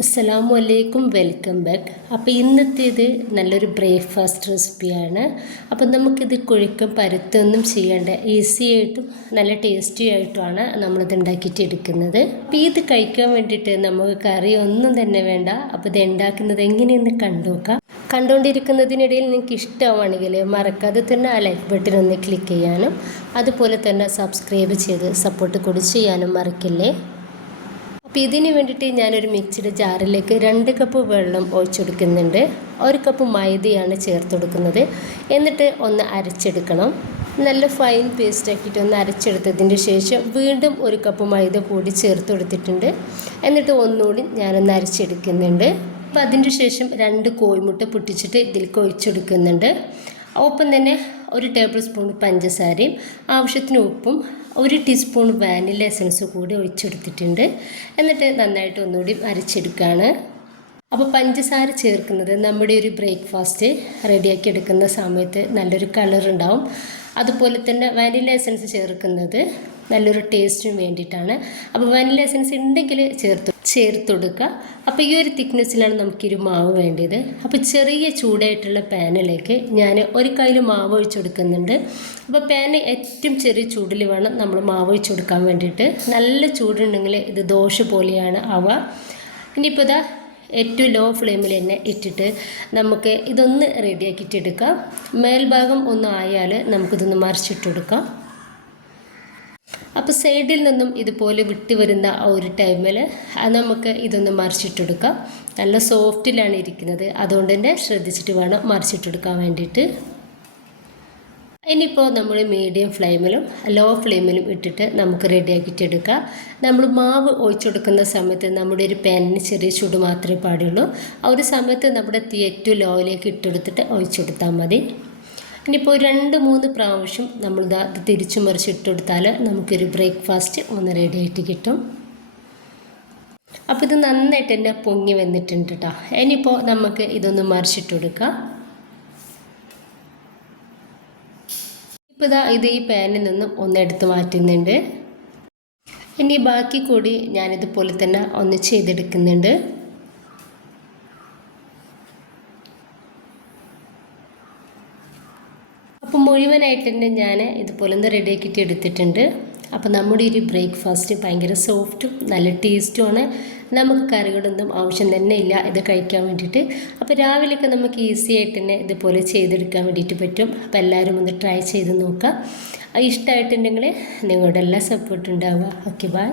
അസ്സലാമു അലൈക്കും, welcome back. അപ്പോൾ ഇന്നത്തേത് നല്ലൊരു ബ്രേക്ക്ഫാസ്റ്റ് റെസിപ്പിയാണ്. അപ്പോൾ നമുക്കിത് കുഴിക്കും പരുത്തൊന്നും ചെയ്യേണ്ട, ഈസി ആയിട്ടും നല്ല ടേസ്റ്റി ആയിട്ടുമാണ് നമ്മളിത് ഉണ്ടാക്കിയിട്ട് എടുക്കുന്നത്. അപ്പോൾ ഇത് കഴിക്കാൻ വേണ്ടിയിട്ട് നമുക്ക് കറി ഒന്നും തന്നെ വേണ്ട. അപ്പോൾ ഇത് ഉണ്ടാക്കുന്നത് എങ്ങനെയെന്ന് കണ്ടുനോക്കാം. കണ്ടുകൊണ്ടിരിക്കുന്നതിനിടയിൽ നിങ്ങൾക്ക് ഇഷ്ടമാണെങ്കിൽ മറക്കാതെ തന്നെ ആ ലൈക്ക് ബട്ടൺ ഒന്ന് ക്ലിക്ക് ചെയ്യാനും അതുപോലെ തന്നെ സബ്സ്ക്രൈബ് ചെയ്ത് സപ്പോർട്ട് കൂടി ചെയ്യാനും മറക്കില്ലേ. അപ്പോൾ ഇതിന് വേണ്ടിയിട്ട് ഞാനൊരു മിക്സിയുടെ ജാറിലേക്ക് 2 കപ്പ് വെള്ളം ഒഴിച്ചെടുക്കുന്നുണ്ട്. 1 കപ്പ് മൈദയാണ് ചേർത്ത് കൊടുക്കുന്നത്. എന്നിട്ട് ഒന്ന് അരച്ചെടുക്കണം. നല്ല ഫൈൻ പേസ്റ്റ് ആക്കിയിട്ട് ഒന്ന് അരച്ചെടുത്തതിന് ശേഷം വീണ്ടും 1 കപ്പ് മൈദ കൂടി ചേർത്ത് കൊടുത്തിട്ടുണ്ട്. എന്നിട്ട് ഒന്നുകൂടി ഞാനൊന്ന് അരച്ചെടുക്കുന്നുണ്ട്. അപ്പോൾ അതിൻ്റെ ശേഷം 2 കോഴിമുട്ട പൊട്ടിച്ചിട്ട് ഇതിലേക്ക് ഒഴിച്ചെടുക്കുന്നുണ്ട്. ഒപ്പം തന്നെ 1 ടേബിൾ സ്പൂൺ പഞ്ചസാരയും ആവശ്യത്തിന് ഉപ്പും 1 ടീസ്പൂൺ വാനില എസൻസ് കൂടി ഒഴിച്ചെടുത്തിട്ടുണ്ട്. എന്നിട്ട് നന്നായിട്ട് ഒന്നുകൂടി അരച്ചെടുക്കുകയാണ്. അപ്പോൾ പഞ്ചസാര ചേർക്കുന്നത് നമ്മുടെ ഒരു ബ്രേക്ക്ഫാസ്റ്റ് റെഡിയാക്കി എടുക്കുന്ന സമയത്ത് നല്ലൊരു കളർ ഉണ്ടാവും. അതുപോലെ തന്നെ വാനില എസൻസ് ചേർക്കുന്നത് നല്ലൊരു ടേസ്റ്റിന് വേണ്ടിയിട്ടാണ്. അപ്പോൾ വാനില എസൻസ് ഉണ്ടെങ്കിൽ ചേർത്ത് കൊടുക്കുക. അപ്പോൾ ഈ ഒരു തിക്നെസ്സിലാണ് നമുക്കൊരു മാവ് വേണ്ടത്. അപ്പോൾ ചെറിയ ചൂടായിട്ടുള്ള പാനിലേക്ക് ഞാൻ 1 കയ്യിൽ മാവ് ഒഴിച്ച് കൊടുക്കുന്നുണ്ട്. അപ്പോൾ പാന് ഏറ്റവും ചെറിയ ചൂടിൽ വേണം നമ്മൾ മാവ് ഒഴിച്ച് കൊടുക്കാൻ വേണ്ടിയിട്ട്. നല്ല ചൂടുണ്ടെങ്കിൽ ഇത് ദോശ പോലെയാണ് ആവുക. ഇനിയിപ്പോൾ ഇതാ ഏറ്റവും ലോ ഫ്ലെയിമിൽ തന്നെ ഇട്ടിട്ട് നമുക്ക് ഇതൊന്ന് റെഡിയാക്കിയിട്ട് എടുക്കാം. മേൽഭാഗം ഒന്നും ആയാൽ നമുക്കിതൊന്ന് മറിച്ചിട്ടെടുക്കാം. അപ്പോൾ സൈഡിൽ നിന്നും ഇതുപോലെ വിട്ട് വരുന്ന ആ ഒരു ടൈമിൽ നമുക്ക് ഇതൊന്ന് മറിച്ചിട്ടെടുക്കാം. നല്ല സോഫ്റ്റിലാണ് ഇരിക്കുന്നത്, അതുകൊണ്ട് തന്നെ ശ്രദ്ധിച്ചിട്ട് വേണം മറിച്ചിട്ടെടുക്കാൻ വേണ്ടിയിട്ട്. ഇനിയിപ്പോൾ നമ്മൾ മീഡിയം ഫ്ലെയിമിലും ലോ ഫ്ലെയിമിലും ഇട്ടിട്ട് നമുക്ക് റെഡിയാക്കിയിട്ട് എടുക്കാം. നമ്മൾ മാവ് ഒഴിച്ചെടുക്കുന്ന സമയത്ത് നമ്മുടെ ഒരു പാനിന് ചെറിയ ചൂട് മാത്രമേ പാടുള്ളൂ. ആ ഒരു സമയത്ത് നമ്മുടെ തീ ഏറ്റവും ലോയിലേക്ക് ഇട്ടെടുത്തിട്ട് ഒഴിച്ചെടുത്താൽ മതി. ഇനിയിപ്പോൾ 2-3 പ്രാവശ്യം നമ്മളിത് തിരിച്ചു മറിച്ചിട്ടെടുത്താൽ നമുക്കൊരു ബ്രേക്ക്ഫാസ്റ്റ് ഒന്ന് റെഡി ആയിട്ട് കിട്ടും. അപ്പോൾ ഇത് നന്നായിട്ട് തന്നെ പൊങ്ങി വന്നിട്ടുണ്ട് കേട്ടോ. ഇനിയിപ്പോൾ നമുക്ക് ഇതൊന്ന് മറിച്ചിട്ടെടുക്കാം. ഇപ്പോൾ ഇത് ഈ പാനിൽ നിന്നും ഒന്ന് എടുത്ത് മാറ്റുന്നുണ്ട്. ഇനി ബാക്കി കൂടി ഞാനിതുപോലെ തന്നെ ഒന്ന് ചെയ്തെടുക്കുന്നുണ്ട്. അപ്പോൾ മുഴുവനായിട്ട് തന്നെ ഞാൻ ഇതുപോലെ ഒന്ന് റെഡിയാക്കിയിട്ട് എടുത്തിട്ടുണ്ട്. അപ്പോൾ നമ്മുടെ ഒരു ബ്രേക്ക്ഫാസ്റ്റ് ഭയങ്കര സോഫ്റ്റും നല്ല ടേസ്റ്റുമാണ്. നമുക്ക് കറികളൊന്നും ആവശ്യം തന്നെ ഇല്ല ഇത് കഴിക്കാൻ വേണ്ടിയിട്ട്. അപ്പോൾ രാവിലെയൊക്കെ നമുക്ക് ഈസി ആയിട്ട് തന്നെ ഇതുപോലെ ചെയ്തെടുക്കാൻ വേണ്ടിയിട്ട് പറ്റും. അപ്പോൾ എല്ലാവരും ഒന്ന് ട്രൈ ചെയ്ത് നോക്കുക. ഇഷ്ടമായിട്ടുണ്ടെങ്കിൽ നിങ്ങളുടെ എല്ലാ സപ്പോർട്ടും ഉണ്ടാവുക. Okay, by.